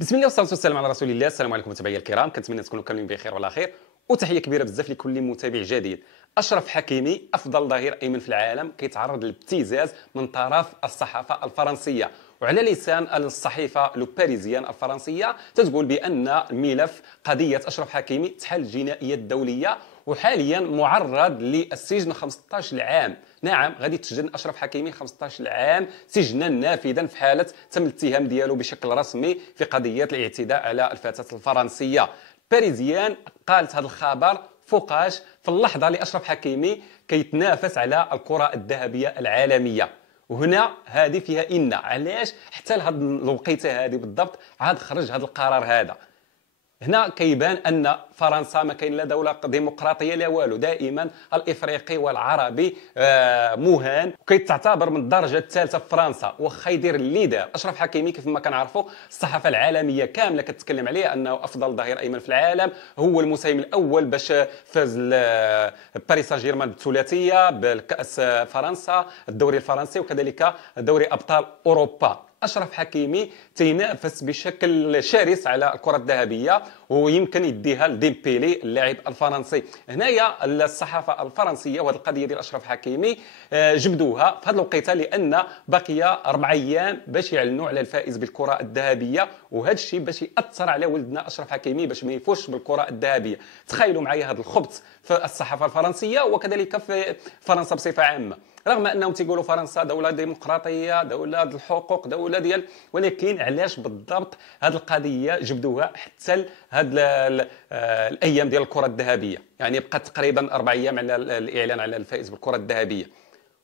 بسم الله والصلاه والسلام على رسول الله. السلام عليكم متابعي الكرام، كنتمنى تكونوا كاملين بخير وعلى خير، وتحيه كبيره بزاف لكل متابع جديد. اشرف حكيمي افضل ظهير ايمن في العالم كيتعرض للابتزاز من طرف الصحافه الفرنسيه، وعلى لسان الصحيفه لو باريزيان الفرنسيه تتقول بان ملف قضيه اشرف حكيمي تحل الجنائيه الدوليه، وحاليا معرض للسجن 15 عام. نعم، غادي تسجن اشرف حكيمي 15 عام سجنا نافذا في حاله تم الاتهام ديالو بشكل رسمي في قضيه الاعتداء على الفتاه الفرنسيه. باريزيان قالت هذا الخبر فوقاش في اللحظه اللي اشرف حكيمي كيتنافس على الكره الذهبيه العالميه. وهنا هذه فيها علاش حتى لهذ الوقيته هذه بالضبط عاد خرج هذا القرار هذا. هنا كيبان ان فرنسا ما كاين لا دوله ديمقراطيه لا والو، دائما الافريقي والعربي مهان، وكيتعتبر من الدرجه الثالثه في فرنسا واخا يدير اللي دار. اشرف حكيمي كيف ما كنعرفوا الصحافه العالميه كامله كتتكلم عليه انه افضل ظهير ايمن في العالم، هو المساهم الاول باش فاز باريس سان جيرمان بالثلاثيه بالكاس فرنسا، الدوري الفرنسي وكذلك دوري ابطال اوروبا. اشرف حكيمي تينافس بشكل شرس على الكره الذهبيه ويمكن يديها لديمبيلي اللاعب الفرنسي. هنايا الصحافه الفرنسيه وهذه القضيه ديال اشرف حكيمي جبدوها في هذه الوقيته لان بقي 4 ايام باش يعلنوا على الفائز بالكره الذهبيه، وهذا الشيء باش ياثر على ولدنا اشرف حكيمي باش ما يفوزش بالكره الذهبيه. تخيلوا معايا هذا الخبط في الصحافه الفرنسيه وكذلك في فرنسا بصفه عامه، رغم انهم تيقولوا فرنسا دوله ديمقراطيه، دوله الحقوق، دوله ديال، ولكن علاش بالضبط هذه القضيه جبدوها حتى هاد الايام ديال الكره الذهبيه؟ يعني بقى تقريبا 4 ايام على الاعلان على الفائز بالكره الذهبيه.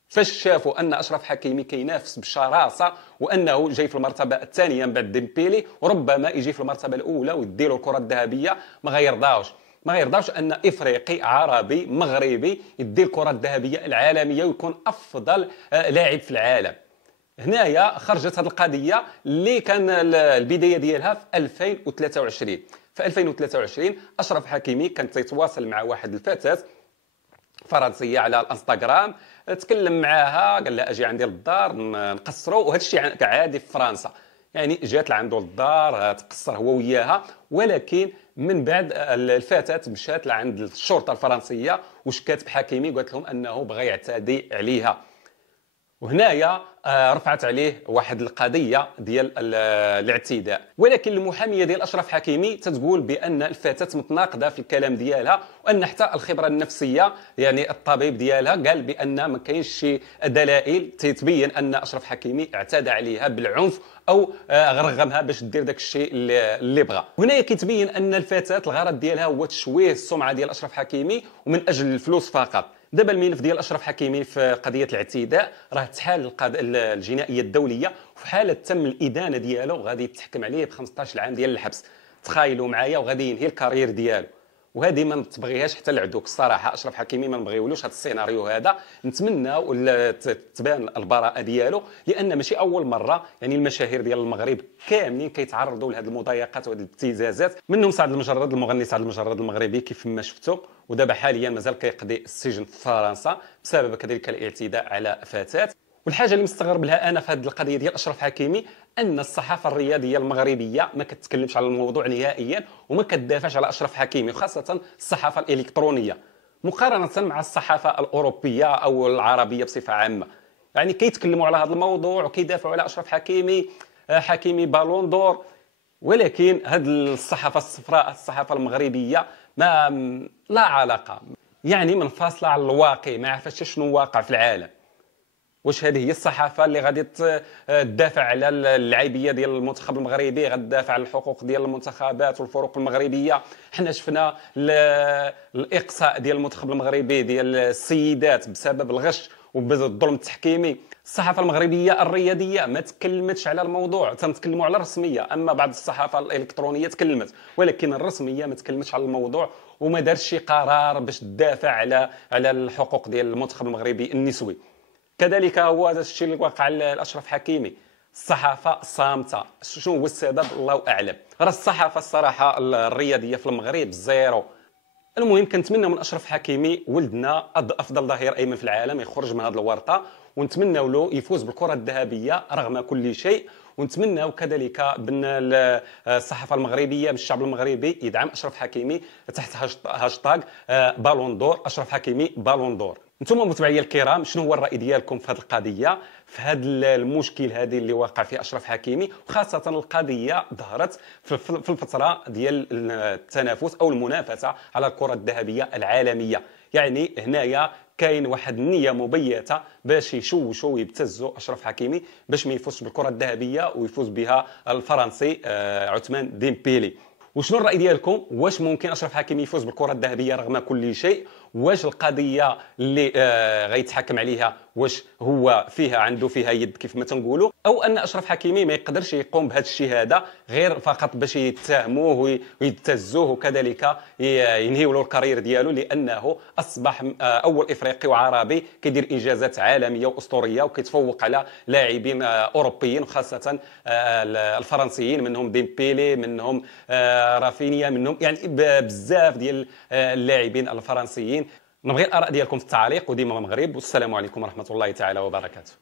فاش شافوا ان اشرف حكيمي كينافس بشراسه وانه جاي في المرتبه الثانيه من بعد ديمبيلي وربما يجي في المرتبه الاولى ويديروا الكره الذهبيه، ما غيرضاوش ان افريقي عربي مغربي يدي الكره الذهبيه العالميه ويكون افضل لاعب في العالم. هنايا خرجت هذه القضيه اللي كان البدايه ديالها في 2023. في 2023 اشرف حكيمي كان تيتواصل مع واحد الفتاه فرنسيه على الانستغرام، تكلم معاها قال لها اجي عندي للدار نقصروا، وهذا الشيء عادي في فرنسا، يعني جات لعنده للدار تقصر هو وياها. ولكن من بعد الفتاه مشات لعند الشرطه الفرنسيه وشكات بحكيمي وقالت لهم انه بغى يعتدي عليها، وهنايا رفعت عليه واحد القضيه ديال الاعتداء. ولكن المحاميه ديال اشرف حكيمي تتقول بان الفتاه متناقضه في الكلام ديالها، وان حتى الخبره النفسيه يعني الطبيب ديالها قال بان ما كاينش شي دلائل تتبين ان اشرف حكيمي اعتدى عليها بالعنف او غرغمها باش دير داك الشيء اللي بغى. هنا كيتبين ان الفتاه الغرض ديالها هو تشويه السمعه ديال اشرف حكيمي ومن اجل الفلوس فقط. دابا الملف ديال اشرف حكيمي في قضيه الاعتداء راه تحال الجنائيه الدوليه، وفي حاله تم الادانه ديالو غادي يتحكم عليه ب 15 عام ديال الحبس. تخيلوا معايا، وغادي ينهي الكارير ديالو، وهذه ما تبغيهاش حتى العدوك. الصراحه اشرف حكيمي ما نبغيولوش هذا السيناريو هذا، نتمناو تبان البراءه ديالو، لان ماشي اول مره يعني المشاهير ديال المغرب كاملين كيتعرضوا لهذه المضايقات وهذه الابتزازات، منهم سعد المجرد، المغني سعد المجرد المغربي كيف ما شفتوا، ودابا حاليا مازال كيقضي السجن في فرنسا بسبب كذلك الاعتداء على فتاه. والحاجه اللي مستغرب لها انا في هذه القضيه ديال اشرف حكيمي ان الصحافه الرياضيه المغربيه ما كتكلمش على الموضوع نهائيا وما كتدافعش على اشرف حكيمي، وخاصه الصحافه الالكترونيه مقارنه مع الصحافه الاوروبيه او العربيه بصفه عامه. يعني كيتكلموا على هذا الموضوع وكيدافعوا على اشرف حكيمي، حكيمي بالون دور، ولكن هذه الصحافه الصفراء الصحافه المغربيه ما لا علاقه، يعني منفصله على الواقع، ما عرفتش شنو واقع في العالم. واش هذه هي الصحافه اللي غادي تدافع على اللعيبيه ديال المنتخب المغربي، غتدافع على الحقوق ديال المنتخبات والفرق المغربيه؟ حنا شفنا الاقصاء ديال المنتخب المغربي ديال السيدات بسبب الغش وبالظلم التحكيمي. الصحافه المغربيه الرياضيه ما تكلمتش على الموضوع، تنتكلموا على الرسميه، اما بعض الصحافه الالكترونيه تكلمت، ولكن الرسميه ما تكلمتش على الموضوع وما دارش شي قرار باش تدافع على الحقوق ديال المنتخب المغربي النسوي. كذلك هو هذا الشيء اللي وقع لاشرف حكيمي، الصحافه صامته. شنو هو السبب؟ الله اعلم. راه الصحافه الصراحه الرياضيه في المغرب زيرو. المهم كنتمنى من اشرف حكيمي ولدنا افضل ظهير ايمن في العالم يخرج من هذه الورطه ونتمنوا له يفوز بالكره الذهبيه رغم كل شيء. ونتمنوا كذلك بان الصحافه المغربيه بالشعب المغربي يدعم اشرف حكيمي تحت هاشتاغ بالون دور، اشرف حكيمي بالون دور. انتم متابعي الكرام، شنو هو الراي ديالكم في هذه القضيه، في هذا المشكل هذه اللي واقع فيه اشرف حكيمي؟ وخاصه القضيه ظهرت في الفتره ديال التنافس او المنافسه على الكره الذهبيه العالميه. يعني هنايا كاين واحد النيه مبيته باش يشوشوا ويبتزوا اشرف حكيمي باش ما يفوزش بالكره الذهبيه ويفوز بها الفرنسي عثمان ديمبيلي. وشنو الراي ديالكم؟ واش ممكن اشرف حكيمي يفوز بالكره الذهبيه رغم كل شيء؟ واش القضيه اللي غيتحكم عليها واش هو عنده فيها يد كيف ما تنقولوا، او ان اشرف حكيمي ما يقدرش يقوم بهذا الشيء هذا غير فقط باش يتهموه ويبتزوه وكذلك ينهيوا له الكارير ديالو، لانه اصبح اول افريقي وعربي كيدير انجازات عالميه واسطوريه وكيتفوق على لاعبين اوروبيين وخاصه الفرنسيين، منهم ديمبيلي، منهم رافينيا، منهم يعني بزاف ديال اللاعبين الفرنسيين. نبغي الاراء ديالكم في التعليق، وديما مغرب، والسلام عليكم ورحمه الله تعالى وبركاته.